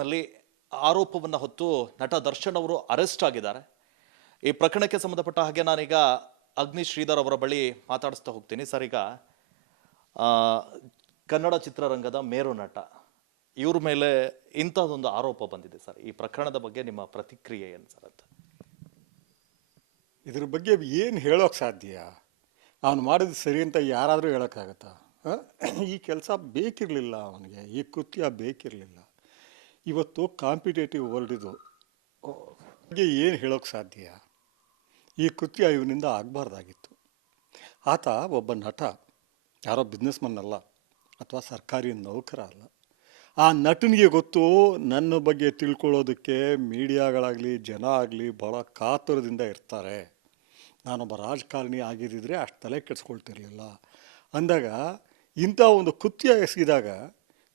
ನಲ್ಲಿ ಆರೋಪವನ್ನು ಹೊತ್ತು ನಟ ದರ್ಶನ್ ಅವರು ಅರೆಸ್ಟ್ ಆಗಿದ್ದಾರೆ. ಈ ಪ್ರಕರಣಕ್ಕೆ ಸಂಬಂಧಪಟ್ಟ ಹಾಗೆ ನಾನೀಗ ಅಗ್ನಿ ಶ್ರೀಧರ್ ಅವರ ಬಳಿ ಮಾತಾಡಿಸ್ತಾ ಹೋಗ್ತೀನಿ. ಸರ್, ಈಗ ಕನ್ನಡ ಚಿತ್ರರಂಗದ ಮೇರು ನಟ ಇವ್ರ ಮೇಲೆ ಇಂಥದ್ದೊಂದು ಆರೋಪ ಬಂದಿದೆ ಸರ್. ಈ ಪ್ರಕರಣದ ಬಗ್ಗೆ ನಿಮ್ಮ ಪ್ರತಿಕ್ರಿಯೆ ಏನು ಸರ್ ಅಂತ? ಇದ್ರ ಬಗ್ಗೆ ಏನು ಹೇಳೋಕೆ ಸಾಧ್ಯ? ಅವನು ಮಾಡಿದ್ದು ಸರಿ ಅಂತ ಯಾರಾದರೂ ಹೇಳೋಕ್ಕಾಗತ್ತಾ? ಈ ಕೆಲಸ ಬೇಕಿರಲಿಲ್ಲ, ಅವನಿಗೆ ಈ ಕೃತ್ಯ ಬೇಕಿರಲಿಲ್ಲ. ಇವತ್ತು ಕಾಂಪಿಟೇಟಿವ್ ವರ್ಲ್ಡ್ ಬಗ್ಗೆ ಏನು ಹೇಳೋಕ್ಕೆ ಸಾಧ್ಯ? ಈ ಕೃತ್ಯ ಇವನಿಂದ ಆಗಬಾರ್ದಾಗಿತ್ತು. ಆತ ಒಬ್ಬ ನಟ, ಯಾರೋ ಬಿಸ್ನೆಸ್ಮನ್ ಅಲ್ಲ ಅಥವಾ ಸರ್ಕಾರಿ ನೌಕರ ಅಲ್ಲ. ಆ ನಟನಿಗೆ ಗೊತ್ತು, ನನ್ನ ಬಗ್ಗೆ ತಿಳ್ಕೊಳ್ಳೋದಕ್ಕೆ ಮೀಡಿಯಾಗಳಾಗಲಿ ಜನ ಆಗಲಿ ಭಾಳ ಕಾತುರದಿಂದ ಇರ್ತಾರೆ. ನಾನೊಬ್ಬ ರಾಜಕಾರಣಿ ಆಗಿದ್ದಿದ್ರೆ ಅಷ್ಟು ತಲೆ ಕೆಡಿಸ್ಕೊಳ್ತಿರ್ಲಿಲ್ಲ ಅಂದಾಗ ಇಂಥ ಒಂದು ಕೃತ್ಯ ಎಸಗಿದಾಗ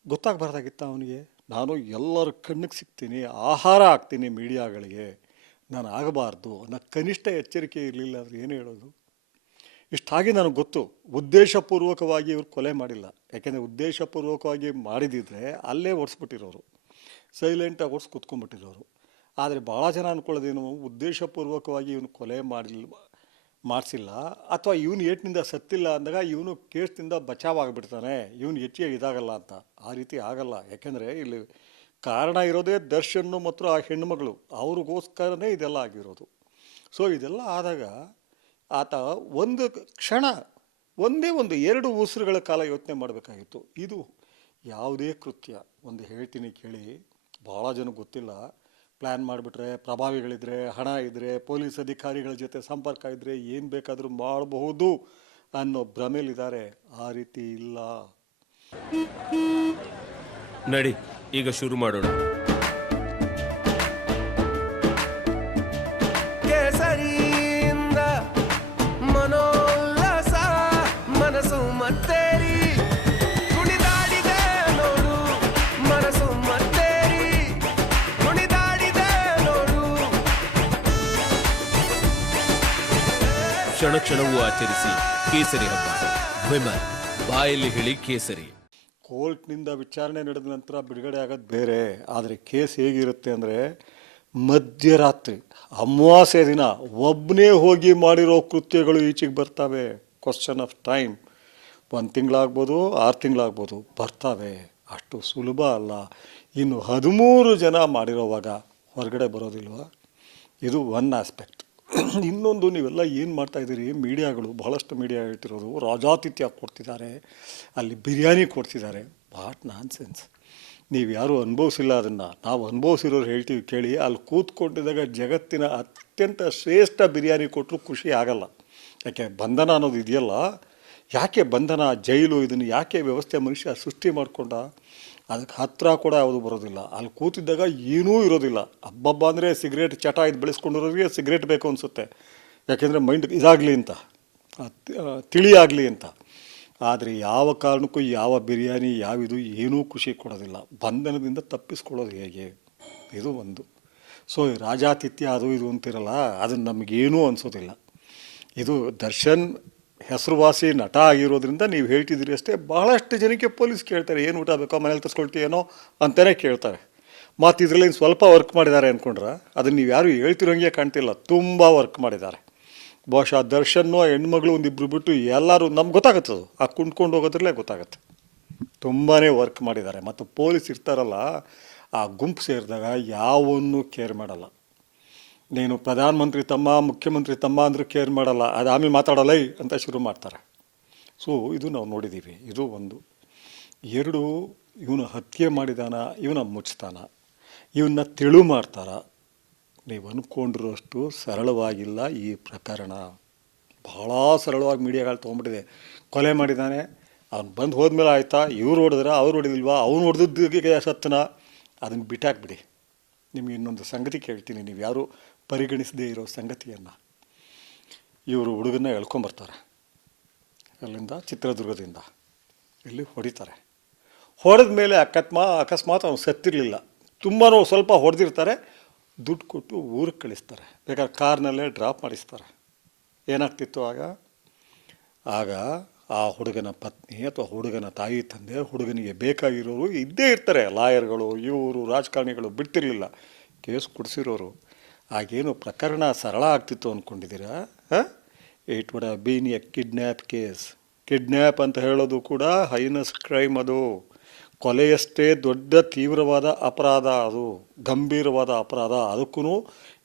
ಗೊತ್ತಾಗಬಾರ್ದಾಗಿತ್ತ ಅವನಿಗೆ? ನಾನು ಎಲ್ಲರ ಕಣ್ಣಿಗೆ ಸಿಗ್ತೀನಿ, ಆಹಾರ ಆಗ್ತೀನಿ ಮೀಡಿಯಾಗಳಿಗೆ, ನಾನು ಆಗಬಾರ್ದು ಅನ್ನೋ ಕನಿಷ್ಠ ಎಚ್ಚರಿಕೆ ಇರಲಿಲ್ಲ ಅಂದರೆ ಏನು ಹೇಳೋದು? ಇಷ್ಟಾಗಿ ನನಗೆ ಗೊತ್ತು, ಉದ್ದೇಶಪೂರ್ವಕವಾಗಿ ಇವ್ರು ಕೊಲೆ ಮಾಡಿಲ್ಲ. ಯಾಕೆಂದರೆ ಉದ್ದೇಶಪೂರ್ವಕವಾಗಿ ಮಾಡಿದಿದ್ರೆ ಅಲ್ಲೇ ಓಡಿಸ್ಬಿಟ್ಟಿರೋರು, ಸೈಲೆಂಟಾಗಿ ಓಡಿಸಿ ಕೂತ್ಕೊಂಡ್ಬಿಟ್ಟಿರೋರು. ಆದರೆ ಭಾಳ ಜನ ಅಂದ್ಕೊಳ್ಳೋದೇನು, ಉದ್ದೇಶಪೂರ್ವಕವಾಗಿ ಇವನು ಕೊಲೆ ಮಾಡಿಸಿಲ್ಲ ಅಥವಾ ಇವನು ಏಟ್ನಿಂದ ಸತ್ತಿಲ್ಲ ಅಂದಾಗ ಇವನು ಕೇಸ್ನಿಂದ ಬಚಾವಾಗಿಬಿಡ್ತಾನೆ, ಇವನು ಹೆಚ್ಚಿಗೆ ಇದಾಗಲ್ಲ ಅಂತ. ಆ ರೀತಿ ಆಗಲ್ಲ. ಯಾಕೆಂದರೆ ಇಲ್ಲಿ ಕಾರಣ ಇರೋದೇ ದರ್ಶನ್ ಮತ್ತು ಆ ಹೆಣ್ಣುಮಗಳು, ಅವ್ರಿಗೋಸ್ಕರನೇ ಇದೆಲ್ಲ ಆಗಿರೋದು. ಸೊ ಇದೆಲ್ಲ ಆದಾಗ ಆತ ಒಂದು ಕ್ಷಣ, ಒಂದು 2 ಉಸಿರುಗಳ ಕಾಲ ಯೋಚನೆ ಮಾಡಬೇಕಾಗಿತ್ತು. ಇದು ಯಾವುದೇ ಕೃತ್ಯ, ಒಂದು ಹೇಳ್ತೀನಿ ಕೇಳಿ, ಭಾಳ ಜನ ಗೊತ್ತಿಲ್ಲ. ಪ್ಲ್ಯಾನ್ ಮಾಡಿಬಿಟ್ರೆ, ಪ್ರಭಾವಿಗಳಿದ್ರೆ, ಹಣ ಇದ್ದರೆ, ಪೊಲೀಸ್ ಅಧಿಕಾರಿಗಳ ಜೊತೆ ಸಂಪರ್ಕ ಇದ್ದರೆ ಏನು ಬೇಕಾದರೂ ಮಾಡಬಹುದು ಅನ್ನೋ ಭ್ರಮೆಯಲ್ಲಿದ್ದಾರೆ. ಆ ರೀತಿ ಇಲ್ಲ. ನಡಿ, ಈಗ ಶುರು ಮಾಡೋಣ. ಕೇಸರಿಯಿಂದ ಮನೋಲ್ಲಾಸ ಮನಸ್ಸು ಮತ್ತೇರಿ ಕುಣಿದಾಡಿದೆ ನೋಡು, ಮನಸ್ಸು ಮತ್ತೇರಿ ಕುಣಿದಾಡಿದೆ ನೋಡು. ಕ್ಷಣ ಕ್ಷಣವೂ ಆಚರಿಸಿ ಕೇಸರಿ ಹಬ್ಬ. ವಿಮಲ್ ಬಾಯಲ್ಲಿ ಹೇಳಿ ಕೇಸರಿ. ಕೋರ್ಟ್ನಿಂದ ವಿಚಾರಣೆ ನಡೆದ ನಂತರ ಬಿಡುಗಡೆ ಆಗೋದು ಬೇರೆ. ಆದರೆ ಕೇಸ್ ಹೇಗಿರುತ್ತೆ ಅಂದರೆ, ಮಧ್ಯರಾತ್ರಿ ಅಮಾವಾಸ್ಯೆ ದಿನ ಒಬ್ಬನೇ ಹೋಗಿ ಮಾಡಿರೋ ಕೃತ್ಯಗಳು ಈಚೆಗೆ ಬರ್ತವೆ. Question of time. 1 ತಿಂಗಳಾಗ್ಬೋದು, 6 ತಿಂಗಳಾಗ್ಬೋದು, ಬರ್ತವೆ. ಅಷ್ಟು ಸುಲಭ ಅಲ್ಲ. ಇನ್ನು 13 ಜನ ಮಾಡಿರೋವಾಗ ಹೊರಗಡೆ ಬರೋದಿಲ್ವ? ಇದು ಒನ್ ಆಸ್ಪೆಕ್ಟ್. ಇನ್ನೊಂದು, ನೀವೆಲ್ಲ ಏನು ಮಾಡ್ತಾಯಿದ್ದೀರಿ, ಮೀಡಿಯಾಗಳು, ಬಹಳಷ್ಟು ಮೀಡಿಯಾ ಹೇಳ್ತಿರೋದು ರಾಜಾತಿಥ್ಯ ಕೊಡ್ತಿದ್ದಾರೆ, ಅಲ್ಲಿ ಬಿರಿಯಾನಿ ಕೊಡ್ತಿದ್ದಾರೆ. What nonsense. ನೀವು ಯಾರೂ ಅನುಭವಿಸಿಲ್ಲ ಅದನ್ನು. ನಾವು ಅನುಭವಿಸಿರೋರು ಹೇಳ್ತೀವಿ ಕೇಳಿ. ಅಲ್ಲಿ ಕೂತ್ಕೊಂಡಿದ್ದಾಗ ಜಗತ್ತಿನ ಅತ್ಯಂತ ಶ್ರೇಷ್ಠ ಬಿರಿಯಾನಿ ಕೊಟ್ಟರು ಖುಷಿ ಆಗಲ್ಲ. ಯಾಕೆ ಬಂಧನ ಅನ್ನೋದು ಇದೆಯಲ್ಲ, ಯಾಕೆ ಬಂಧನ, ಜೈಲು, ಇದನ್ನು ಯಾಕೆ ವ್ಯವಸ್ಥೆ ಮನುಷ್ಯ ಸೃಷ್ಟಿ ಮಾಡಿಕೊಂಡ? ಅದಕ್ಕೆ ಹತ್ತಿರ ಕೂಡ ಯಾವುದು ಬರೋದಿಲ್ಲ. ಅಲ್ಲಿ ಕೂತಿದ್ದಾಗ ಏನೂ ಇರೋದಿಲ್ಲ. ಹಬ್ಬಬ್ಬ ಅಂದರೆ ಸಿಗರೇಟ್ ಚಟ ಇದು ಬೆಳೆಸ್ಕೊಂಡಿರೋರಿಗೆ ಸಿಗರೇಟ್ ಬೇಕು ಅನಿಸುತ್ತೆ. ಯಾಕೆಂದರೆ ಮೈಂಡ್ ಇದಾಗಲಿ ಅಂತ, ತಿಳಿಯಾಗಲಿ ಅಂತ. ಆದರೆ ಯಾವ ಕಾರಣಕ್ಕೂ ಯಾವ ಬಿರಿಯಾನಿ ಯಾವಿದು ಏನೂ ಖುಷಿ ಕೊಡೋದಿಲ್ಲ. ಬಂಧನದಿಂದ ತಪ್ಪಿಸ್ಕೊಳ್ಳೋದು ಹೇಗೆ? ಇದು ಒಂದು. ಸೊ ರಾಜಾತಿಥ್ಯ ಅದು ಇದು ಅಂತಿರಲ್ಲ, ಅದನ್ನು ನಮಗೇನೂ ಅನಿಸೋದಿಲ್ಲ. ಇದು ದರ್ಶನ್ ಹೆಸರುವಾಸಿ ನಟ ಆಗಿರೋದ್ರಿಂದ ನೀವು ಹೇಳ್ತಿದ್ದೀರಿ ಅಷ್ಟೇ. ಬಹಳಷ್ಟು ಜನಕ್ಕೆ ಪೊಲೀಸ್ ಕೇಳ್ತಾರೆ, ಏನು ಊಟ ಬೇಕೋ, ಮನೇಲಿ ತರಿಸ್ಕೊಳ್ತೀಯೇನೋ ಅಂತಲೇ ಕೇಳ್ತಾರೆ. ಮತ್ತು ಇದರಲ್ಲಿ ಸ್ವಲ್ಪ ವರ್ಕ್ ಮಾಡಿದ್ದಾರೆ ಅಂದ್ಕೊಂಡ್ರೆ, ಅದನ್ನು ನೀವು ಯಾರು ಹೇಳ್ತಿರೋಂಗೆ ಕಾಣ್ತಿಲ್ಲ. ತುಂಬ ವರ್ಕ್ ಮಾಡಿದ್ದಾರೆ. ಬಹುಶಃ ದರ್ಶನ್ನು ಹೆಣ್ಮಗಳು ಒಂದಿಬ್ಬರು ಬಿಟ್ಟು ಎಲ್ಲರೂ ನಮ್ಗೆ ಗೊತ್ತಾಗುತ್ತದು, ಆ ಕುಂಡ್ಕೊಂಡು ಹೋಗೋದ್ರಲ್ಲೇ ಗೊತ್ತಾಗುತ್ತೆ. ತುಂಬಾ ವರ್ಕ್ ಮಾಡಿದ್ದಾರೆ. ಮತ್ತು ಪೊಲೀಸ್ ಇರ್ತಾರಲ್ಲ, ಆ ಗುಂಪು ಸೇರಿದಾಗ ಯಾವನ್ನೂ ಕೇರ್ ಮಾಡಲ್ಲ. ನೀನು ಪ್ರಧಾನಮಂತ್ರಿ ತಮ್ಮ, ಮುಖ್ಯಮಂತ್ರಿ ತಮ್ಮ ಅಂದರೂ ಕೇರ್ ಮಾಡಲ್ಲ. ಅದು ಆಮೇಲೆ ಮಾತಾಡಲ್ಲ ಅಂತ ಶುರು ಮಾಡ್ತಾರೆ. ಸೊ ಇದು ನಾವು ನೋಡಿದ್ದೀವಿ. ಇದು ಒಂದು. 2, ಇವನು ಹತ್ಯೆ ಮಾಡಿದಾನ, ಇವನ ಮುಚ್ತಾನ, ಇವನ್ನ ತಿಳು ಮಾಡ್ತಾರ. ನೀವು ಅಂದ್ಕೊಂಡಿರೋಷ್ಟು ಸರಳವಾಗಿಲ್ಲ ಈ ಪ್ರಕರಣ. ಭಾಳ ಸರಳವಾಗಿ ಮೀಡಿಯಾಗಳು ತೊಗೊಂಡ್ಬಿಟ್ಟಿದೆ. ಕೊಲೆ ಮಾಡಿದ್ದಾನೆ, ಅವ್ನು ಬಂದು ಹೋದ್ಮೇಲೆ ಆಯಿತಾ, ಇವ್ರು ಹೊಡೆದ್ರೆ ಅವ್ರು ಹೊಡೆದಿಲ್ವಾ, ಅವ್ನು ಹೊಡೆದಿದ್ದಕ್ಕೆ ಸತ್ತನ, ಅದನ್ನು ಬಿಟ್ಟಾಕ್ಬಿಡಿ. ನಿಮ್ಗೆ ಇನ್ನೊಂದು ಸಂಗತಿ ಕೇಳ್ತೀನಿ, ನೀವು ಯಾರು ಪರಿಗಣಿಸದೇ ಇರೋ ಸಂಗತಿಯನ್ನು. ಇವರು ಹುಡುಗನ್ನ ಎಳ್ಕೊಂಬರ್ತಾರೆ ಅಲ್ಲಿಂದ, ಚಿತ್ರದುರ್ಗದಿಂದ. ಇಲ್ಲಿ ಹೊಡಿತಾರೆ. ಹೊಡೆದ ಮೇಲೆ ಅಕಸ್ಮಾತ್ ಅವ್ನು ಸತ್ತಿರಲಿಲ್ಲ, ತುಂಬಾ ಸ್ವಲ್ಪ ಹೊಡೆದಿರ್ತಾರೆ, ದುಡ್ಡು ಕೊಟ್ಟು ಊರಿಗೆ ಕಳಿಸ್ತಾರೆ. ಬೇಕಾದ್ರೆ ಕಾರ್ನಲ್ಲೇ ಡ್ರಾಪ್ ಮಾಡಿಸ್ತಾರೆ. ಏನಾಗ್ತಿತ್ತು ಆಗ ಆ ಹುಡುಗನ ಪತ್ನಿ ಅಥವಾ ಹುಡುಗನ ತಾಯಿ ತಂದೆ ಹುಡುಗನಿಗೆ ಬೇಕಾಗಿರೋರು ಇದ್ದೇ ಇರ್ತಾರೆ. ಲಾಯರ್ಗಳು, ಇವರು ರಾಜಕಾರಣಿಗಳು ಬಿಡ್ತಿರ್ಲಿಲ್ಲ, ಕೇಸ್ ಕೊಡಿಸಿರೋರು. ಆಗೇನು ಪ್ರಕರಣ ಸರಳ ಆಗ್ತಿತ್ತು ಅಂದ್ಕೊಂಡಿದ್ದೀರಾ? It would have been a kidnap case. Kidnap ಅಂತ ಹೇಳೋದು ಕೂಡ ಹೈನಸ್ ಕ್ರೈಮ್. ಅದು ಕೊಲೆಯಷ್ಟೇ ದೊಡ್ಡ ತೀವ್ರವಾದ ಅಪರಾಧ, ಅದು ಗಂಭೀರವಾದ ಅಪರಾಧ. ಅದಕ್ಕೂ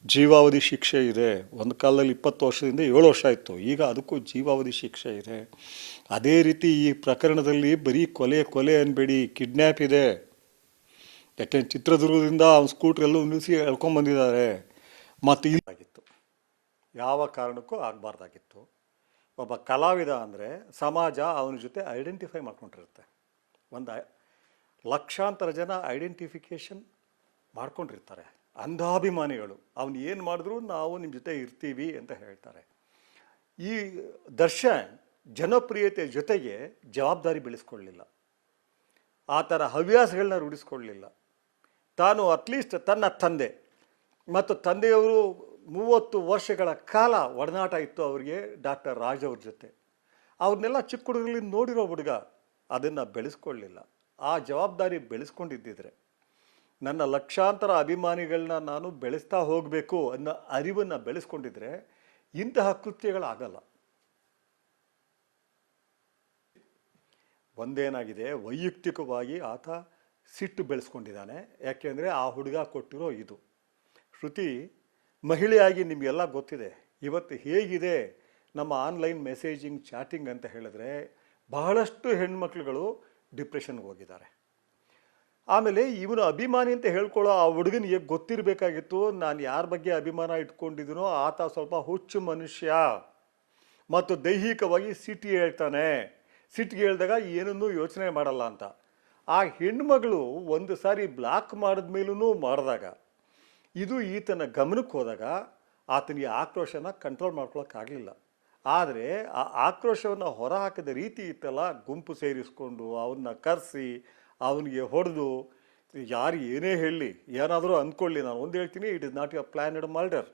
ಜೀವಾವಧಿ ಶಿಕ್ಷೆ ಇದೆ. ಒಂದು ಕಾಲದಲ್ಲಿ 20 ವರ್ಷದಿಂದ 7 ವರ್ಷ ಇತ್ತು, ಈಗ ಅದಕ್ಕೂ ಜೀವಾವಧಿ ಶಿಕ್ಷೆ ಇದೆ. ಅದೇ ರೀತಿ ಈ ಪ್ರಕರಣದಲ್ಲಿ ಬರೀ ಕೊಲೆ ಅನ್ಬೇಡಿ, ಕಿಡ್ನ್ಯಾಪ್ ಇದೆ. ಯಾಕೆಂದ್ರೆ ಚಿತ್ರದುರ್ಗದಿಂದ ಅವ್ನ ಸ್ಕೂಟ್ರೆಲ್ಲೂ ನಿಲ್ಲಿಸಿ ಎಳ್ಕೊಂಬಂದಿದ್ದಾರೆ. ಮತ್ತು ಇಲ್ಲಾಗಿತ್ತು, ಯಾವ ಕಾರಣಕ್ಕೂ ಆಗಬಾರ್ದಾಗಿತ್ತು. ಒಬ್ಬ ಕಲಾವಿದ ಅಂದರೆ ಸಮಾಜ ಅವನ ಜೊತೆ ಐಡೆಂಟಿಫೈ ಮಾಡ್ಕೊಂಡಿರುತ್ತೆ. ಒಂದು ಲಕ್ಷಾಂತರ ಜನ ಐಡೆಂಟಿಫಿಕೇಷನ್ ಮಾಡ್ಕೊಂಡಿರ್ತಾರೆ, ಅಂಧಾಭಿಮಾನಿಗಳು. ಅವನು ಏನು ಮಾಡಿದ್ರು ನಾವು ನಿಮ್ಮ ಜೊತೆ ಇರ್ತೀವಿ ಅಂತ ಹೇಳ್ತಾರೆ. ಈ ದರ್ಶನ್ ಜನಪ್ರಿಯತೆ ಜೊತೆಗೆ ಜವಾಬ್ದಾರಿ ಬೆಳೆಸ್ಕೊಳ್ಳಲಿಲ್ಲ, ಆ ಥರ ಹವ್ಯಾಸಗಳನ್ನ ರೂಢಿಸ್ಕೊಳ್ಳಲಿಲ್ಲ. ತಾನು ಅಟ್ಲೀಸ್ಟ್ ತನ್ನ ತಂದೆ ಮತ್ತು ತಂದೆಯವರು 30 ವರ್ಷಗಳ ಕಾಲ ಒಡನಾಟ ಇತ್ತು ಅವರಿಗೆ ಡಾಕ್ಟರ್ ರಾಜ್ ಅವ್ರ ಜೊತೆ. ಅವ್ರನ್ನೆಲ್ಲ ಚಿಕ್ಕ ಹುಡುಗರಲ್ಲಿ ನೋಡಿರೋ ಹುಡುಗ ಅದನ್ನು ಬೆಳೆಸ್ಕೊಳ್ಳಲಿಲ್ಲ. ಆ ಜವಾಬ್ದಾರಿ ಬೆಳೆಸ್ಕೊಂಡಿದ್ದಿದ್ರೆ, ನನ್ನ ಲಕ್ಷಾಂತರ ಅಭಿಮಾನಿಗಳನ್ನ ನಾನು ಬೆಳೆಸ್ತಾ ಹೋಗಬೇಕು ಅನ್ನೋ ಅರಿವನ್ನು ಬೆಳೆಸ್ಕೊಂಡಿದ್ರೆ ಇಂತಹ ಕೃತ್ಯಗಳಾಗಲ್ಲ. ಒಂದೇನಾಗಿದೆ, ವೈಯಕ್ತಿಕವಾಗಿ ಆತ ಸಿಟ್ಟು ಬೆಳೆಸ್ಕೊಂಡಿದ್ದಾನೆ. ಯಾಕೆಂದರೆ ಆ ಹುಡುಗ ಕೊಟ್ಟಿರೋ ಇದು. ಶ್ರುತಿ, ಮಹಿಳೆಯಾಗಿ ನಿಮಗೆಲ್ಲ ಗೊತ್ತಿದೆ ಇವತ್ತು ಹೇಗಿದೆ ನಮ್ಮ ಆನ್ಲೈನ್ ಮೆಸೇಜಿಂಗ್, ಚಾಟಿಂಗ್ ಅಂತ ಹೇಳಿದ್ರೆ ಬಹಳಷ್ಟು ಹೆಣ್ಮಕ್ಳುಗಳು ಡಿಪ್ರೆಷನ್ಗೆ ಹೋಗಿದ್ದಾರೆ. ಆಮೇಲೆ ಇವನು ಅಭಿಮಾನಿ ಅಂತ ಹೇಳ್ಕೊಳ್ಳೋ ಆ ಹುಡುಗನಿಗೆ ಗೊತ್ತಿರಬೇಕಾಗಿತ್ತು, ನಾನು ಯಾರ ಬಗ್ಗೆ ಅಭಿಮಾನ ಇಟ್ಕೊಂಡಿದ್ದೀನೋ ಆತ ಸ್ವಲ್ಪ ಹುಚ್ಚು ಮನುಷ್ಯ ಮತ್ತು ದೈಹಿಕವಾಗಿ ಸಿಟಿ ಹೇಳ್ತಾನೆ, ಸಿಟ್ಟಿಗೆ ಹೇಳಿದಾಗ ಏನನ್ನೂ ಯೋಚನೆ ಮಾಡಲ್ಲ ಅಂತ. ಆ ಹೆಣ್ಮಗಳು ಒಂದು ಸಾರಿ ಬ್ಲಾಕ್ ಮಾಡಿದ ಮೇಲೂ ಮಾಡಿದಾಗ, ಇದು ಈತನ ಗಮನಕ್ಕೆ ಹೋದಾಗ ಆತನಿಗೆ ಆಕ್ರೋಶನ ಕಂಟ್ರೋಲ್ ಮಾಡ್ಕೊಳಕ್ಕಾಗಲಿಲ್ಲ. ಆದರೆ ಆ ಆಕ್ರೋಶವನ್ನು ಹೊರಹಾಕಿದ ರೀತಿ ಇತ್ತಲ್ಲ, ಗುಂಪು ಸೇರಿಸ್ಕೊಂಡು ಅವನ್ನ ಕರೆಸಿ ಅವನಿಗೆ ಹೊಡೆದು, ಯಾರು ಏನೇ ಹೇಳಲಿ, ಏನಾದರೂ ಅಂದ್ಕೊಳ್ಳಿ, ನಾನು ಒಂದು ಹೇಳ್ತೀನಿ, it is not a planned murder.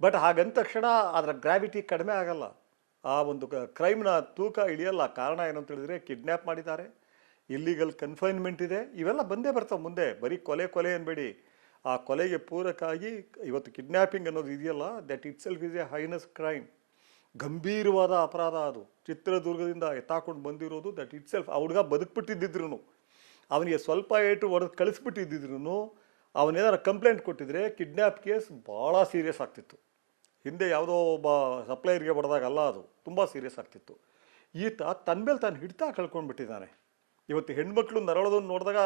But ಹಾಗಂದ ತಕ್ಷಣ ಅದರ ಗ್ರಾವಿಟಿ ಕಡಿಮೆ ಆಗಲ್ಲ, ಆ ಒಂದು ಕ್ರೈಮ್ನ ತೂಕ ಇಳಿಯಲ್ಲ. ಕಾರಣ ಏನು ಅಂತ ಹೇಳಿದ್ರೆ, ಕಿಡ್ನ್ಯಾಪ್ ಮಾಡಿದ್ದಾರೆ, ಇಲ್ಲಿಗಲ್ ಕನ್ಫೈನ್ಮೆಂಟ್ ಇದೆ, ಇವೆಲ್ಲ ಬಂದೇ ಬರ್ತಾವೆ ಮುಂದೆ. ಬರೀ ಕೊಲೆ ಅನ್ಬೇಡಿ, ಆ ಕೊಲೆಗೆ ಪೂರಕವಾಗಿ ಇವತ್ತು ಕಿಡ್ನ್ಯಾಪಿಂಗ್ ಅನ್ನೋದು ಇದೆಯಲ್ಲ, that it self is A highness crime. ಗಂಭೀರವಾದ ಅಪರಾಧ ಅದು. ಚಿತ್ರದುರ್ಗದಿಂದ ಎತ್ತಾಕೊಂಡು ಬಂದಿರೋದು, ದಟ್ ಇಟ್ ಸೆಲ್ಫ್. ಆ ಹುಡುಗ ಬದುಕ್ಬಿಟ್ಟಿದ್ದಿದ್ರು, ಅವನಿಗೆ ಸ್ವಲ್ಪ ಏಟು ಹೊಡೆದು ಕಳಿಸ್ಬಿಟ್ಟಿದ್ದಿದ್ರು, ಅವನೇನಾರು ಕಂಪ್ಲೇಂಟ್ ಕೊಟ್ಟಿದ್ರೆ ಕಿಡ್ನ್ಯಾಪ್ ಕೇಸ್ ಭಾಳ ಸೀರಿಯಸ್ ಆಗ್ತಿತ್ತು. ಹಿಂದೆ ಯಾವುದೋ ಒಬ್ಬ ಸಪ್ಲೈಯರ್ಗೆ ಹೊಡೆದಾಗಲ್ಲ, ಅದು ತುಂಬ ಸೀರಿಯಸ್ ಆಗ್ತಿತ್ತು. ಈತ ತನ್ನ ಮೇಲೆ ತಾನು ಹಿಡ್ತಾ ಕಳ್ಕೊಂಡ್ಬಿಟ್ಟಿದ್ದಾನೆ. ಇವತ್ತು ಹೆಣ್ಮಕ್ಳು ನರಳೋದನ್ನು ನೋಡಿದಾಗ,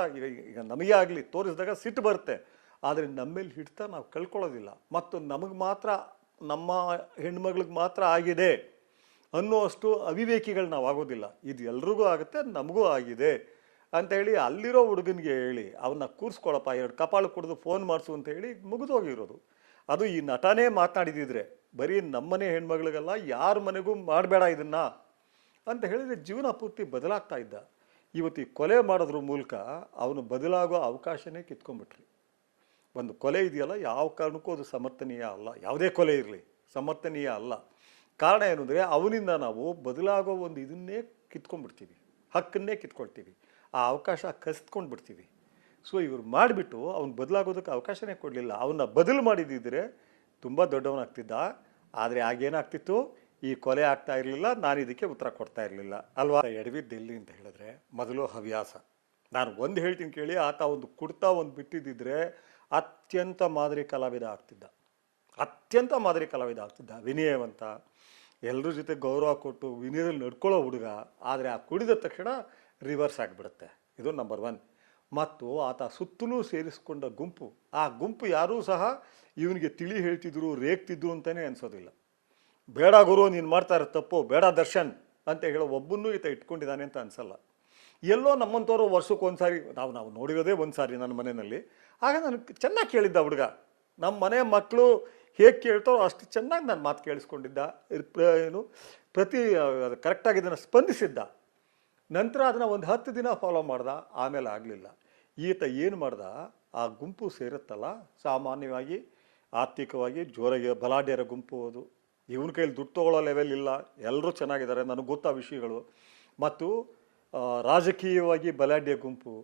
ಈಗ ನಮಗೆ ಆಗಲಿ ತೋರಿಸಿದಾಗ ಸಿಟ್ಟು ಬರುತ್ತೆ, ಆದರೆ ನಮ್ಮ ಮೇಲೆ ಹಿಡ್ತಾ ನಾವು ಕಳ್ಕೊಳ್ಳೋದಿಲ್ಲ. ಮತ್ತು ನಮಗೆ ಮಾತ್ರ, ನಮ್ಮ ಹೆಣ್ಮಗಳಿಗೆ ಮಾತ್ರ ಆಗಿದೆ ಅನ್ನೋಷ್ಟು ಅವಿವೇಕಿಗಳು ನಾವು ಆಗೋದಿಲ್ಲ. ಇದು ಎಲ್ರಿಗೂ ಆಗುತ್ತೆ, ನಮಗೂ ಆಗಿದೆ ಅಂತ ಹೇಳಿ ಅಲ್ಲಿರೋ ಹುಡುಗನಿಗೆ ಹೇಳಿ ಅವನ್ನ ಕೂರಿಸ್ಕೊಳಪ್ಪ, 2 ಕಪಾಳು ಕುಡಿದು ಫೋನ್ ಮಾಡಿಸು ಅಂತ ಹೇಳಿ ಮುಗಿದೋಗಿರೋದು. ಅದು ಈ ನಟನೇ ಮಾತನಾಡಿದಿದ್ರೆ, ಬರೀ ನಮ್ಮನೆ ಹೆಣ್ಮಗಳಿಗೆಲ್ಲ ಯಾರ ಮನೆಗೂ ಮಾಡಬೇಡ ಇದನ್ನು ಅಂತ ಹೇಳಿದರೆ ಜೀವನ ಪೂರ್ತಿ ಬದಲಾಗ್ತಾ ಇದ್ದ. ಇವತ್ತು ಈ ಕೊಲೆ ಮಾಡೋದ್ರ ಮೂಲಕ ಅವನು ಬದಲಾಗೋ ಅವಕಾಶನೇ ಕಿತ್ಕೊಂಡ್ಬಿಟ್ರಿ. ಒಂದು ಕೊಲೆ ಇದೆಯಲ್ಲ, ಯಾವ ಕಾರಣಕ್ಕೂ ಅದು ಸಮರ್ಥನೀಯ ಅಲ್ಲ. ಯಾವುದೇ ಕೊಲೆ ಇರಲಿ ಸಮರ್ಥನೀಯ ಅಲ್ಲ. ಕಾರಣ ಏನು ಅಂದರೆ, ಅವನಿಂದ ನಾವು ಬದಲಾಗೋ ಒಂದು ಇದನ್ನೇ ಕಿತ್ಕೊಂಡ್ಬಿಡ್ತೀವಿ, ಹಕ್ಕನ್ನೇ ಕಿತ್ಕೊಳ್ತೀವಿ, ಆ ಅವಕಾಶ ಕಸಿದ್ಕೊಂಡು ಬಿಡ್ತೀವಿ. ಸೊ ಇವ್ರು ಮಾಡಿಬಿಟ್ಟು ಅವ್ನು ಬದಲಾಗೋದಕ್ಕೆ ಅವಕಾಶನೇ ಕೊಡಲಿಲ್ಲ. ಅವನ್ನ ಬದಲು ಮಾಡಿದ್ದಿದ್ರೆ ತುಂಬ ದೊಡ್ಡವನಾಗ್ತಿದ್ದ. ಆದರೆ ಆಗೇನಾಗ್ತಿತ್ತು, ಈ ಕೊಲೆ ಆಗ್ತಾ ಇರಲಿಲ್ಲ, ನಾನು ಇದಕ್ಕೆ ಉತ್ತರ ಕೊಡ್ತಾ ಇರಲಿಲ್ಲ ಅಲ್ವಾ. ಎಡವಿದ್ದೆಲ್ಲಿ ಅಂತ ಹೇಳಿದ್ರೆ, ಮೊದಲು ಹವ್ಯಾಸ. ನಾನು ಒಂದು ಹೇಳ್ತೀನಿ ಕೇಳಿ, ಆತ ಒಂದು ಕುಡ್ತಾ ಒಂದು ಬಿಟ್ಟಿದ್ದಿದ್ರೆ ಅತ್ಯಂತ ಮಾದರಿ ಕಲಾವಿದ ಆಗ್ತಿದ್ದ, ಅತ್ಯಂತ ಮಾದರಿ ಕಲಾವಿದ ಆಗ್ತಿದ್ದ. ವಿನಯವಂತ, ಎಲ್ಲರ ಜೊತೆ ಗೌರವ ಕೊಟ್ಟು ವಿನಯದಲ್ಲಿ ನಡ್ಕೊಳ್ಳೋ ಹುಡುಗ. ಆದರೆ ಆ ಕುಡಿದ ತಕ್ಷಣ ರಿವರ್ಸ್ ಆಗಿಬಿಡುತ್ತೆ. ಇದು ನಂಬರ್ 1. ಮತ್ತು ಆತ ಸುತ್ತಲೂ ಸೇರಿಸ್ಕೊಂಡ ಗುಂಪು, ಆ ಗುಂಪು ಯಾರೂ ಸಹ ಇವನಿಗೆ ತಿಳಿ ಹೇಳ್ತಿದ್ರು, ರೇಗ್ತಿದ್ರು ಅಂತಲೇ ಅನಿಸೋದಿಲ್ಲ. ಬೇಡ ಗುರು ನೀನು ಮಾಡ್ತಾ ಇರೋ ತಪ್ಪು, ಬೇಡ ದರ್ಶನ್ ಅಂತ ಹೇಳೋ ಒಬ್ಬನ್ನೂ ಈತ ಇಟ್ಕೊಂಡಿದ್ದಾನೆ ಅಂತ ಅನಿಸಲ್ಲ. ಎಲ್ಲೋ ನಮ್ಮಂಥವ್ರು ವರ್ಷಕ್ಕೆ ಒಂದು ಸಾರಿ, ನಾವು ನೋಡಿರೋದೇ ಒಂದು ಸಾರಿ ನನ್ನ ಮನೆಯಲ್ಲಿ. ಆಗ ನನಗೆ ಚೆನ್ನಾಗಿ ಕೇಳಿದ್ದ ಹುಡುಗ, ನಮ್ಮ ಮನೆ ಮಕ್ಕಳು ಹೇಗೆ ಕೇಳ್ತಾರೋ ಅಷ್ಟು ಚೆನ್ನಾಗಿ ನಾನು ಮಾತು ಕೇಳಿಸ್ಕೊಂಡಿದ್ದ, ಪ್ರತಿ ಕರೆಕ್ಟಾಗಿ ಇದನ್ನು ಸ್ಪಂದಿಸಿದ್ದ. ನಂತರ ಅದನ್ನು ಒಂದು 10 ದಿನ ಫಾಲೋ ಮಾಡ್ದ, ಆಮೇಲೆ ಆಗಲಿಲ್ಲ. ಈತ ಏನು ಮಾಡ್ದ, ಆ ಗುಂಪು ಸೇರುತ್ತಲ್ಲ, ಸಾಮಾನ್ಯವಾಗಿ ಆರ್ಥಿಕವಾಗಿ ಜೋರಾಗಿ ಬಲಾಢ್ಯರ ಗುಂಪು ಅದು. ಇವನ ಕೈಯಲ್ಲಿ ದುಡ್ಡು ತೊಗೊಳ್ಳೋ ಲೆವೆಲ್ ಇಲ್ಲ, ಎಲ್ಲರೂ ಚೆನ್ನಾಗಿದ್ದಾರೆ, ನನಗೆ ಗೊತ್ತಾ ವಿಷಯಗಳು. ಮತ್ತು ರಾಜಕೀಯವಾಗಿ ಬಲಾಢ್ಯ ಗುಂಪು.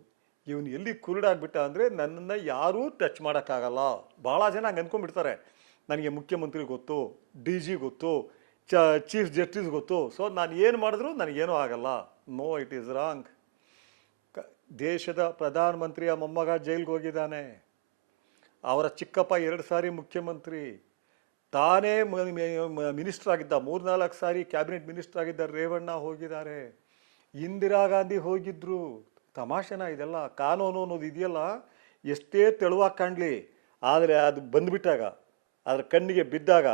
ಇವನು ಎಲ್ಲಿ ಕುರುಡಾಗ್ಬಿಟ್ಟ ಅಂದರೆ ನನ್ನನ್ನು ಯಾರೂ ಟಚ್ ಮಾಡೋಕ್ಕಾಗಲ್ಲ. ಭಾಳ ಜನ ಹಂಗೆ ಅಂದ್ಕೊಂಡ್ಬಿಡ್ತಾರೆ, ನನಗೆ ಮುಖ್ಯಮಂತ್ರಿ ಗೊತ್ತು, ಡಿ ಜಿ ಗೊತ್ತು, ಚೀಫ್ ಜಸ್ಟಿಸ್ ಗೊತ್ತು, ಸೊ ನಾನು ಏನು ಮಾಡಿದ್ರು ನನಗೇನೂ ಆಗಲ್ಲ. No, it is wrong. ದೇಶದ ಪ್ರಧಾನಮಂತ್ರಿಯ ಮೊಮ್ಮಗ ಜೈಲ್ಗೆ ಹೋಗಿದ್ದಾನೆ. ಅವರ ಚಿಕ್ಕಪ್ಪ 2 ಸಾರಿ ಮುಖ್ಯಮಂತ್ರಿ. ತಾನೇ ಮಿನಿಸ್ಟರ್ ಆಗಿದ್ದ, 3-4 ಸಾರಿ ಕ್ಯಾಬಿನೆಟ್ ಮಿನಿಸ್ಟರ್ ಆಗಿದ್ದ ರೇವಣ್ಣ ಹೋಗಿದ್ದಾರೆ. ಇಂದಿರಾ ಗಾಂಧಿ ಹೋಗಿದ್ರು. ತಮಾಷೆನ ಇದೆಲ್ಲ? ಕಾನೂನು ಅನ್ನೋದು ಇದೆಯಲ್ಲ, ಎಷ್ಟೇ ತೆಳುವಾಗಿ ಕಾಣಲಿ, ಆದರೆ ಅದು ಬಂದುಬಿಟ್ಟಾಗ, ಅದರ ಕಣ್ಣಿಗೆ ಬಿದ್ದಾಗ,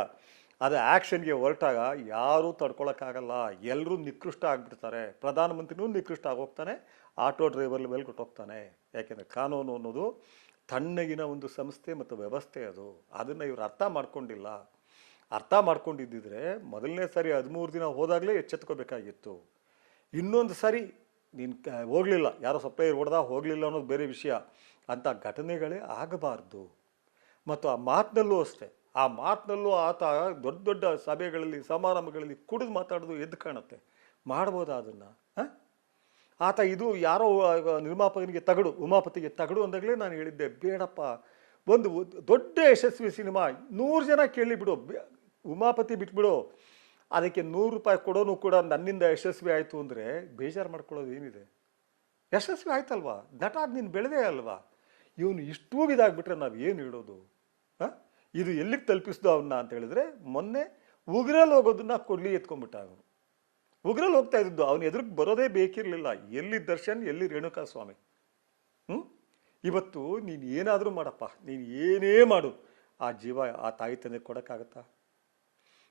ಅದು ಆ್ಯಕ್ಷನ್ಗೆ ಹೊರಟಾಗ ಯಾರೂ ತಡ್ಕೊಳಕ್ಕಾಗಲ್ಲ. ಎಲ್ಲರೂ ನಿಕೃಷ್ಟ ಆಗಿಬಿಡ್ತಾರೆ. ಪ್ರಧಾನಮಂತ್ರಿನೂ ನಿಕೃಷ್ಟ ಆಗೋಗ್ತಾನೆ, ಆಟೋ ಡ್ರೈವರ್ ಲೆವೆಲ್ ಕೊಟ್ಟೋಗ್ತಾನೆ. ಯಾಕೆಂದರೆ ಕಾನೂನು ಅನ್ನೋದು ತಣ್ಣಗಿನ ಒಂದು ಸಂಸ್ಥೆ ಮತ್ತು ವ್ಯವಸ್ಥೆ. ಅದನ್ನು ಇವರು ಅರ್ಥ ಮಾಡ್ಕೊಂಡಿಲ್ಲ. ಅರ್ಥ ಮಾಡ್ಕೊಂಡಿದ್ದಿದ್ರೆ ಮೊದಲನೇ ಸಾರಿ 13 ದಿನ ಹೋದಾಗಲೇ ಎಚ್ಚೆತ್ಕೋಬೇಕಾಗಿತ್ತು. ಇನ್ನೊಂದು ಸಾರಿ ನೀನು ಹೋಗಲಿಲ್ಲ, ಯಾರೋ ಸಪ್ಲೈಯರ್ ಹೊಡೆದ ಹೋಗಲಿಲ್ಲ ಅನ್ನೋದು ಬೇರೆ ವಿಷಯ. ಅಂಥ ಘಟನೆಗಳೇ ಆಗಬಾರ್ದು. ಮತ್ತು ಆ ಮಾತಿನಲ್ಲೂ ಅಷ್ಟೇ, ಆ ಮಾತಿನಲ್ಲೂ ಆತ ದೊಡ್ಡ ದೊಡ್ಡ ಸಭೆಗಳಲ್ಲಿ ಸಮಾರಂಭಗಳಲ್ಲಿ ಕುಡಿದು ಮಾತಾಡೋದು ಎದ್ದು ಕಾಣುತ್ತೆ. ಮಾಡ್ಬೋದಾ ಅದನ್ನು? ಆತ ಇದು ಯಾರೋ ನಿರ್ಮಾಪಕನಿಗೆ ತಗಡು, ಉಮಾಪತಿಗೆ ತಗಡು ಅಂದಾಗಲೇ ನಾನು ಹೇಳಿದ್ದೆ, ಬೇಡಪ್ಪ, ಒಂದು ದೊಡ್ಡ ಯಶಸ್ವಿ ಸಿನಿಮಾ 100 ಜನ ಕೇಳಿಬಿಡು, ಉಮಾಪತಿ ಬಿಟ್ಬಿಡು, ಅದಕ್ಕೆ 100 ರೂಪಾಯಿ ಕೊಡೋನು ಕೂಡ ನನ್ನಿಂದ ಯಶಸ್ವಿ ಆಯಿತು ಅಂದರೆ ಬೇಜಾರು ಮಾಡ್ಕೊಳ್ಳೋದು ಏನಿದೆ? ಯಶಸ್ವಿ ಆಯ್ತಲ್ವಾ, ನಟ ಅದು ನೀನು ಬೆಳೆದೇ ಅಲ್ವಾ? ಇವನು ಇಷ್ಟೂ ಇದಾಗ್ಬಿಟ್ರೆ ನಾವು ಏನು ಹೇಳೋದು? ಇದು ಎಲ್ಲಿಗೆ ತಲುಪಿಸ್ದು ಅವನ್ನ ಅಂತ ಹೇಳಿದ್ರೆ, ಮೊನ್ನೆ ಉಗ್ರಲ್ಲಿ ಹೋಗೋದನ್ನ ಕೊಡ್ಲಿ ಎತ್ಕೊಂಡ್ಬಿಟ್ಟ ಅವನು. ಉಗ್ರಲ್ಲಿ ಹೋಗ್ತಾ ಇದ್ದು ಅವನು ಎದುರಿಗೆ ಬರೋದೇ ಬೇಕಿರಲಿಲ್ಲ. ಎಲ್ಲಿ ದರ್ಶನ್, ಎಲ್ಲಿ ರೇಣುಕಾ ಸ್ವಾಮಿ? ಇವತ್ತು ನೀನು ಏನಾದರೂ ಮಾಡಪ್ಪ, ನೀನು ಏನೇ ಮಾಡು, ಆ ಜೀವ ಆ ತಾಯಿ ತಂದೆ ಕೊಡೋಕ್ಕಾಗತ್ತಾ?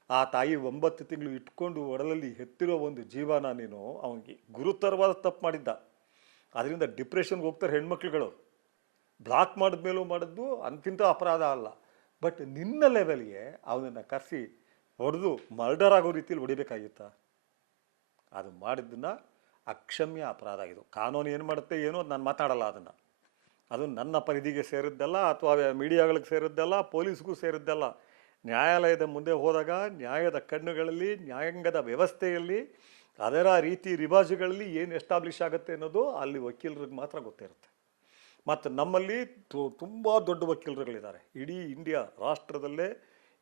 ಆ ತಾಯಿ 9 ತಿಂಗಳು ಇಟ್ಕೊಂಡು ಒಡಲಲ್ಲಿ ಹೆತ್ತಿರೋ ಒಂದು ಜೀವನ ನೀನು ಅವನಿಗೆ ಗುರುತರವಾದ ತಪ್ಪು ಮಾಡಿದ್ದ. ಅದರಿಂದ ಡಿಪ್ರೆಷನ್ಗೆ ಹೋಗ್ತಾರೆ ಹೆಣ್ಮಕ್ಳುಗಳು. ಬ್ಲಾಕ್ ಮಾಡಿದ್ಮೇಲೂ ಮಾಡಿದ್ದು ಅಂತಿಂಥ ಅಪರಾಧ ಅಲ್ಲ. ಬಟ್ ನಿನ್ನ ಲೆವೆಲ್ಗೆ ಅವನನ್ನು ಕರೆಸಿ ಹೊಡೆದು ಮರ್ಡರ್ ಆಗೋ ರೀತಿಯಲ್ಲಿ ಹೊಡಿಬೇಕಾಗಿತ್ತಾ? ಅದು ಮಾಡಿದ್ದನ್ನು ಅಕ್ಷಮ್ಯ ಅಪರಾಧ. ಇದು ಕಾನೂನು ಏನು ಮಾಡುತ್ತೆ ಏನೋ ನಾನು ಮಾತಾಡಲ್ಲ. ಅದನ್ನು ಅದು ನನ್ನ ಪರಿಧಿಗೆ ಸೇರಿದ್ದಲ್ಲ, ಅಥವಾ ಮೀಡಿಯಾಗಳಿಗೆ ಸೇರಿದ್ದಲ್ಲ, ಪೊಲೀಸ್ಗೂ ಸೇರಿದ್ದಲ್ಲ. ನ್ಯಾಯಾಲಯದ ಮುಂದೆ ಹೋದಾಗ ನ್ಯಾಯದ ಕಣ್ಣುಗಳಲ್ಲಿ, ನ್ಯಾಯಾಂಗದ ವ್ಯವಸ್ಥೆಯಲ್ಲಿ, ಅದರ ರೀತಿ ರಿವಾಜುಗಳಲ್ಲಿ ಏನು ಎಸ್ಟಾಬ್ಲಿಷ್ ಆಗುತ್ತೆ ಅನ್ನೋದು ಅಲ್ಲಿ ವಕೀಲರಿಗೆ ಮಾತ್ರ ಗೊತ್ತಿರುತ್ತೆ. ಮತ್ತು ನಮ್ಮಲ್ಲಿ ತುಂಬ ದೊಡ್ಡ ವಕೀಲರುಗಳಿದ್ದಾರೆ. ಇಡೀ ಇಂಡಿಯಾ ರಾಷ್ಟ್ರದಲ್ಲೇ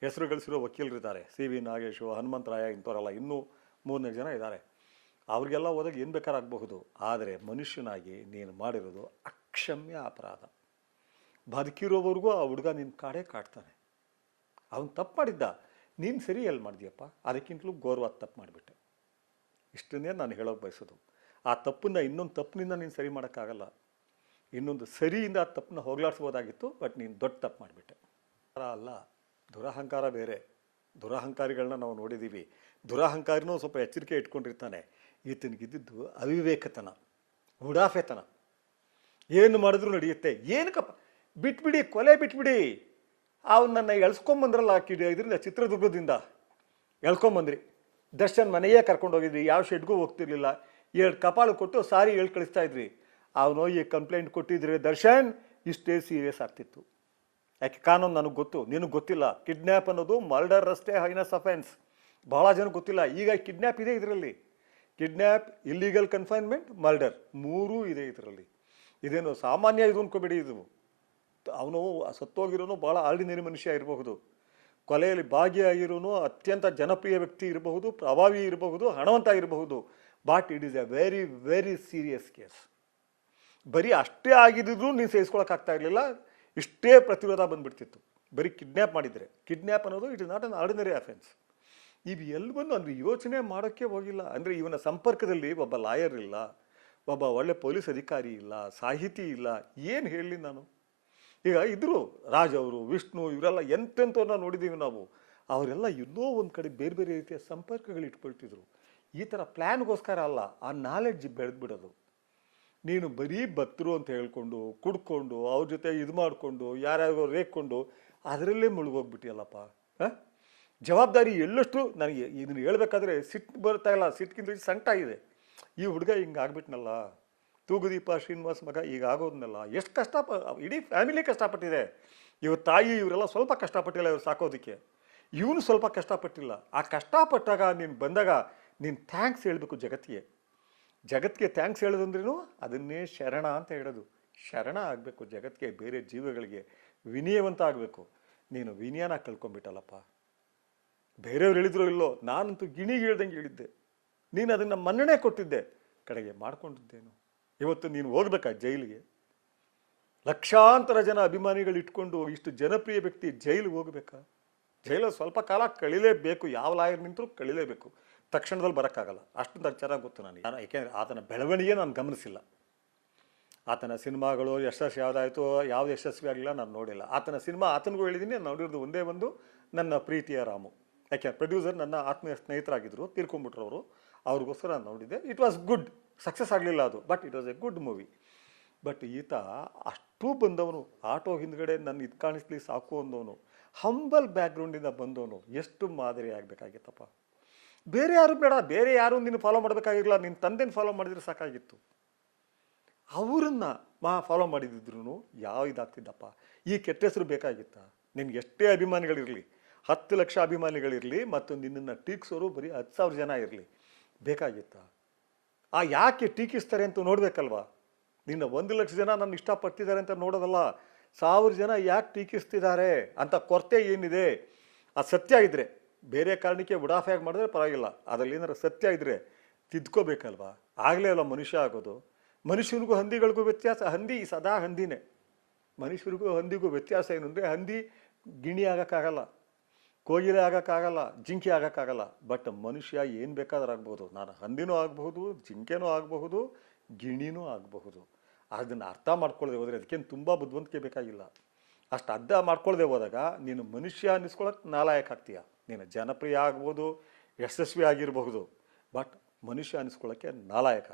ಹೆಸರು ಗಳಿಸಿರೋ ವಕೀಲರಿದ್ದಾರೆ. ಸಿ ವಿ ನಾಗೇಶು, ಹನುಮಂತರಾಯ, ಇಂಥವರೆಲ್ಲ ಇನ್ನೂ 3-4 ಜನ ಇದ್ದಾರೆ. ಅವ್ರಿಗೆಲ್ಲ ಹೋದಾಗ ಏನು ಬೇಕಾರಾಗಬಹುದು. ಆದರೆ ಮನುಷ್ಯನಾಗಿ ನೀನು ಮಾಡಿರೋದು ಅಕ್ಷಮ್ಯ ಅಪರಾಧ. ಬದುಕಿರೋವರೆಗೂ ಆ ಹುಡುಗ ನಿನ್ನ ಕಾಡ್ತಾನೆ. ಅವನು ತಪ್ಪು ಮಾಡಿದ್ದ, ನೀನು ಸರಿ ಎಲ್ಲಿ ಮಾಡಿದ್ಯಪ್ಪ? ಅದಕ್ಕಿಂತಲೂ ಘೋರವಾದ ತಪ್ಪು ಮಾಡಿಬಿಟ್ಟೆ. ಇಷ್ಟನ್ನೇ ನಾನು ಹೇಳೋಕೆ ಬಯಸೋದು. ಆ ತಪ್ಪನ್ನು ಇನ್ನೊಂದು ತಪ್ಪಿನಿಂದ ನೀನು ಸರಿ ಮಾಡೋಕ್ಕಾಗಲ್ಲ. ಇನ್ನೊಂದು ಸರಿಯಿಂದ ಆ ತಪ್ಪನ್ನ ಹೋಗಲಾಡಿಸ್ಬೋದಾಗಿತ್ತು. ಬಟ್ ನೀನು ದೊಡ್ಡ ತಪ್ಪು ಮಾಡಿಬಿಟ್ಟೆ. ಅಲ್ಲ, ದುರಹಂಕಾರ ಬೇರೆ. ದುರಹಂಕಾರಿಗಳನ್ನ ನಾವು ನೋಡಿದ್ದೀವಿ. ದುರಹಂಕಾರಿನೂ ಸ್ವಲ್ಪ ಎಚ್ಚರಿಕೆ ಇಟ್ಕೊಂಡಿರ್ತಾನೆ. ಈತನಿಗಿದ್ದು ಅವಿವೇಕತನ, ಉಡಾಫೆತನ. ಏನು ಮಾಡಿದ್ರು ನಡೆಯುತ್ತೆ. ಏನಕ್ಕಪ್ಪ ಬಿಟ್ಬಿಡಿ, ಕೊಲೆ ಬಿಟ್ಬಿಡಿ. ಅವನನ್ನು ಎಳ್ಸ್ಕೊಂಬಂದ್ರಲ್ಲ ಇದರಿಂದ, ಚಿತ್ರದುರ್ಗದಿಂದ ಎಳ್ಕೊಂಬಂದ್ರಿ. ದರ್ಶನ್ ಮನೆಯೇ ಕರ್ಕೊಂಡೋಗಿದ್ರಿ, ಯಾವ ಶೆಡ್ಗೂ ಹೋಗ್ತಿರ್ಲಿಲ್ಲ. 2 ಕಪಾಳು ಕೊಟ್ಟು ಸಾರಿ ಹೇಳಿ ಕಳಿಸ್ತಾ ಇದ್ರಿ. ಅವನು ಈ ಕಂಪ್ಲೇಂಟ್ ಕೊಟ್ಟಿದ್ರೆ ದರ್ಶನ್ ಇಷ್ಟೇ ಸೀರಿಯಸ್ ಆಗ್ತಿತ್ತು. ಯಾಕೆ ಕಾನೂನು ನನಗೆ ಗೊತ್ತು, ನಿನಗೆ ಗೊತ್ತಿಲ್ಲ. ಕಿಡ್ನ್ಯಾಪ್ ಅನ್ನೋದು ಮರ್ಡರ್ ಅಷ್ಟೇ ಹೈನಸ್ ಅಫೆನ್ಸ್. ಭಾಳ ಜನ ಗೊತ್ತಿಲ್ಲ. ಈಗ ಕಿಡ್ನ್ಯಾಪ್ ಇದೆ ಇದರಲ್ಲಿ. ಕಿಡ್ನ್ಯಾಪ್, ಇಲ್ಲಿಗಲ್ ಕನ್ಫೈನ್ಮೆಂಟ್, ಮರ್ಡರ್ 3 ಇದೆ ಇದರಲ್ಲಿ. ಇದೇನು ಸಾಮಾನ್ಯ ಇದು ಅನ್ಕೋಬೇಡಿ. ಇದು ಅವನು ಸತ್ತೋಗಿರೋನು ಭಾಳ ಆರ್ಡಿನರಿ ಮನುಷ್ಯ ಇರಬಹುದು, ಕೊಲೆಯಲ್ಲಿ ಭಾಗಿಯಾಗಿರೋನು ಅತ್ಯಂತ ಜನಪ್ರಿಯ ವ್ಯಕ್ತಿ ಇರಬಹುದು, ಪ್ರಭಾವಿ ಇರಬಹುದು, ಹಣವಂತ ಇರಬಹುದು. But it is A very very serious case. ಬರೀ ಅಷ್ಟೇ ಆಗಿದ್ರೂ ನೀನು ಸಹಿಸ್ಕೊಳಕ್ಕಾಗ್ತಾ ಇರಲಿಲ್ಲ. ಇಷ್ಟೇ ಪ್ರತಿರೋಧ ಬಂದುಬಿಡ್ತಿತ್ತು ಬರೀ ಕಿಡ್ನ್ಯಾಪ್ ಮಾಡಿದರೆ. ಕಿಡ್ನ್ಯಾಪ್ ಅನ್ನೋದು it is not an ordinary offence. ಇವು ಎಲ್ಲವನ್ನೂ ಅಂದರೆ ಯೋಚನೆ ಮಾಡೋಕ್ಕೆ ಹೋಗಿಲ್ಲ. ಅಂದರೆ ಇವನ ಸಂಪರ್ಕದಲ್ಲಿ ಒಬ್ಬ ಲಾಯರ್ ಇಲ್ಲ, ಒಬ್ಬ ಒಳ್ಳೆ ಪೊಲೀಸ್ ಅಧಿಕಾರಿ ಇಲ್ಲ, ಸಾಹಿತಿ ಇಲ್ಲ. ಏನು ಹೇಳಲಿ ನಾನು? ಈಗ ಇದ್ದರು ರಾಜ್ ಅವರು, ವಿಷ್ಣು, ಇವರೆಲ್ಲ ಎಂತೆಂಥವ್ರನ್ನ ನೋಡಿದ್ದೀವಿ ನಾವು. ಅವರೆಲ್ಲ ಇನ್ನೂ ಒಂದು ಕಡೆ ಬೇರೆ ಬೇರೆ ರೀತಿಯ ಸಂಪರ್ಕಗಳು ಇಟ್ಕೊಳ್ತಿದ್ರು. ಈ ಥರ ಪ್ಲ್ಯಾನ್ಗೋಸ್ಕರ ಅಲ್ಲ, ಆ ನಾಲೆಡ್ಜ್ ಬೆಳೆದ್ಬಿಡೋದು. ನೀನು ಬರೀ ಭಕ್ತರು ಅಂತ ಹೇಳ್ಕೊಂಡು ಕುಡ್ಕೊಂಡು ಅವ್ರ ಜೊತೆ ಇದು ಮಾಡಿಕೊಂಡು ಯಾರ್ಯಾರಿಗೋ ರೇಕ್ಕೊಂಡು ಅದರಲ್ಲೇ ಮುಳುಗೋಗ್ಬಿಟ್ಟಿಯಲ್ಲಪ್ಪ. ಜವಾಬ್ದಾರಿ ಎಳ್ಳಷ್ಟು ನನಗೆ ಇದನ್ನು ಹೇಳ್ಬೇಕಾದ್ರೆ ಸಿಟ್ಟು ಬರ್ತಾ ಇಲ್ಲ. ಸಿಟ್ಟಿಗಿಂತ ಸಂಕಟ ಇದೆ. ಈ ಹುಡುಗ ಹಿಂಗೆ ಆಗ್ಬಿಟ್ನಲ್ಲ, ತೂಗುದೀಪ ಶ್ರೀನಿವಾಸ್ ಮಗ ಈಗ ಆಗೋದ್ನಲ್ಲ. ಎಷ್ಟು ಇಡೀ ಫ್ಯಾಮಿಲಿ ಕಷ್ಟಪಟ್ಟಿದೆ. ಇವ್ರ ತಾಯಿ ಇವರೆಲ್ಲ ಸ್ವಲ್ಪ ಕಷ್ಟಪಟ್ಟಿಲ್ಲ ಇವ್ರು ಸಾಕೋದಕ್ಕೆ. ಇವನು ಸ್ವಲ್ಪ ಕಷ್ಟಪಟ್ಟಿಲ್ಲ. ಆ ಕಷ್ಟಪಟ್ಟಾಗ ನೀನು ಬಂದಾಗ ನೀನು ಥ್ಯಾಂಕ್ಸ್ ಹೇಳಬೇಕು ಜಗತ್ತಿಗೆ. ಜಗತ್ತಿಗೆ ಥ್ಯಾಂಕ್ಸ್ ಹೇಳೋದಂದ್ರೂ ಅದನ್ನೇ ಶರಣ ಅಂತ ಹೇಳೋದು. ಶರಣ ಆಗಬೇಕು ಜಗತ್ತಿಗೆ, ಬೇರೆ ಜೀವಗಳಿಗೆ ವಿನಯವಂತ ಆಗಬೇಕು. ನೀನು ವಿನಯನ ಕಳ್ಕೊಂಬಿಟ್ಟಲ್ಲಪ್ಪ. ಬೇರೆಯವ್ರು ಹೇಳಿದ್ರು ಇಲ್ಲೋ, ನಾನಂತೂ ಗಿಣಿಗೆ ಹೇಳ್ದಂಗೆ ಹೇಳಿದ್ದೆ, ನೀನು ಅದನ್ನು ಮನ್ನಣೆ ಕೊಟ್ಟಿದ್ದೆ, ಕಡೆಗೆ ಮಾಡ್ಕೊಂಡಿದ್ದೇನು. ಇವತ್ತು ನೀನು ಹೋಗ್ಬೇಕಾ ಜೈಲಿಗೆ? ಲಕ್ಷಾಂತರ ಜನ ಅಭಿಮಾನಿಗಳು ಇಟ್ಕೊಂಡು ಇಷ್ಟು ಜನಪ್ರಿಯ ವ್ಯಕ್ತಿ ಜೈಲಿಗೆ ಹೋಗ್ಬೇಕಾ? ಜೈಲಲ್ಲಿ ಸ್ವಲ್ಪ ಕಾಲ ಕಳಿಲೇಬೇಕು, ಯಾವ ಲಾಯರ್ ನಿಂತರೂ ಕಳಿಲೇಬೇಕು, ತಕ್ಷಣದಲ್ಲಿ ಬರೋಕ್ಕಾಗಲ್ಲ. ಅಷ್ಟು ಚೆನ್ನಾಗಿ ಗೊತ್ತು ನನಗೆ. ಯಾಕೆಂದರೆ ಆತನ ಬೆಳವಣಿಗೆ ನಾನು ಗಮನಿಸಿಲ್ಲ. ಆತನ ಸಿನಿಮಾಗಳು ಯಶಸ್ವಿ ಯಾವುದಾಯಿತು, ಯಾವುದು ಯಶಸ್ವಿ ಆಗಲಿಲ್ಲ ನಾನು ನೋಡಿಲ್ಲ. ಆತನ ಸಿನಿಮಾ ಆತನಿಗೂ ಹೇಳಿದ್ದೀನಿ, ನಾನು ನೋಡಿರೋದು ಒಂದೇ ಒಂದು, ನನ್ನ ಪ್ರೀತಿಯ ರಾಮು. ಯಾಕೆ ಪ್ರೊಡ್ಯೂಸರ್ ನನ್ನ ಆತ್ಮೀಯ ಸ್ನೇಹಿತರಾಗಿದ್ದರು, ತೀರ್ಕೊಂಡ್ಬಿಟ್ರು ಅವರು, ಅವ್ರಿಗೋಸ್ಕರ ನಾನು ನೋಡಿದ್ದೆ. ಇಟ್ ವಾಸ್ ಗುಡ್, ಸಕ್ಸಸ್ ಆಗಲಿಲ್ಲ ಅದು, but it was A good movie. But ಈತ ಅಷ್ಟೂ ಬಂದವನು, ಆಟೋ ಹಿಂದ್ಗಡೆ ನನ್ನ ಇದು ಕಾಣಿಸ್ಲಿ ಸಾಕು ಅಂದವನು, ಹಂಬಲ್ ಬ್ಯಾಕ್ಗ್ರೌಂಡಿಂದ ಬಂದವನು, ಎಷ್ಟು ಮಾದರಿ ಆಗಬೇಕಾಗಿತ್ತಪ್ಪ. ಬೇರೆ ಯಾರು ಬೇಡ, ಬೇರೆ ಯಾರು ನೀನು ಫಾಲೋ ಮಾಡಬೇಕಾಗಿರಲಿಲ್ಲ, ನಿನ್ನ ತಂದೆನ ಫಾಲೋ ಮಾಡಿದರೆ ಸಾಕಾಗಿತ್ತು. ಅವರನ್ನು ಫಾಲೋ ಮಾಡಿದ್ರು ಯಾವ ಇದಾಗ್ತಿದ್ದಪ್ಪ. ಈ ಕೆಟ್ಟ ಹೆಸರು ಬೇಕಾಗಿತ್ತ? ನಿನ್ಗೆ ಎಷ್ಟೇ ಅಭಿಮಾನಿಗಳಿರಲಿ, 10 ಲಕ್ಷ ಅಭಿಮಾನಿಗಳಿರಲಿ, ಮತ್ತು ನಿನ್ನನ್ನು ಟೀಕಿಸೋರು ಬರೀ 10,000 ಜನ ಇರಲಿ, ಬೇಕಾಗಿತ್ತ? ಯಾಕೆ ಟೀಕಿಸ್ತಾರೆ ಅಂತ ನೋಡಬೇಕಲ್ವಾ? ನಿನ್ನ 1 ಲಕ್ಷ ಜನ ನನ್ನ ಇಷ್ಟಪಡ್ತಿದ್ದಾರೆ ಅಂತ ನೋಡೋದಲ್ಲ, 1000 ಜನ ಯಾಕೆ ಟೀಕಿಸ್ತಿದ್ದಾರೆ ಅಂತ ಕೊರತೆ ಏನಿದೆ, ಅದು ಸತ್ಯ ಇದ್ದರೆ, ಬೇರೆ ಕಾರಣಕ್ಕೆ ಉಡಾಫೆಯಾಗಿ ಮಾಡಿದ್ರೆ ಪರವಾಗಿಲ್ಲ, ಅದರಲ್ಲಿ ಏನಾರು ಸತ್ಯ ಇದ್ದರೆ ತಿದ್ಕೋಬೇಕಲ್ವಾ? ಆಗಲೇ ಅಲ್ಲ ಮನುಷ್ಯ ಆಗೋದು. ಮನುಷ್ಯನಿಗೂ ಹಂದಿಗಳಿಗೂ ವ್ಯತ್ಯಾಸ, ಹಂದಿ ಸದಾ ಹಂದಿನೇ. ಮನುಷ್ಯರಿಗೂ ಹಂದಿಗೂ ವ್ಯತ್ಯಾಸ ಏನು ಅಂದರೆ, ಹಂದಿ ಗಿಣಿ ಆಗೋಕ್ಕಾಗಲ್ಲ, ಕೋಗಿಲೆ ಆಗೋಕ್ಕಾಗಲ್ಲ, ಜಿಂಕೆ ಆಗೋಕ್ಕಾಗಲ್ಲ. ಬಟ್ ಮನುಷ್ಯ ಏನು ಬೇಕಾದ್ರೂ ಆಗ್ಬೋದು. ನಾನು ಹಂದಿನೂ ಆಗಬಹುದು, ಜಿಂಕೆನೂ ಆಗಬಹುದು, ಗಿಣಿನೂ ಆಗಬಹುದು. ಅದನ್ನು ಅರ್ಥ ಮಾಡ್ಕೊಳ್ಳದೆ ಹೋದರೆ ಅದಕ್ಕೇನು ತುಂಬ ಬುದ್ಧಿವಂತಿಕೆ ಬೇಕಾಗಿಲ್ಲ. ಅಷ್ಟು ಅರ್ಥ ಮಾಡ್ಕೊಳ್ಳದೆ ಹೋದಾಗ ನೀನು ಮನುಷ್ಯ ಅನ್ನಿಸ್ಕೊಳ್ಳೋಕೆ ನಾಲಾಯಕ ಆಗ್ತೀಯ. ನೀನು ಜನಪ್ರಿಯ ಆಗ್ಬೋದು, ಯಶಸ್ವಿ ಆಗಿರಬಹುದು, ಬಟ್ ಮನುಷ್ಯ ಅನ್ನಿಸ್ಕೊಳ್ಳೋಕ್ಕೆ ನಾಲಾಯಕ ಆಗ್ತೀಯ.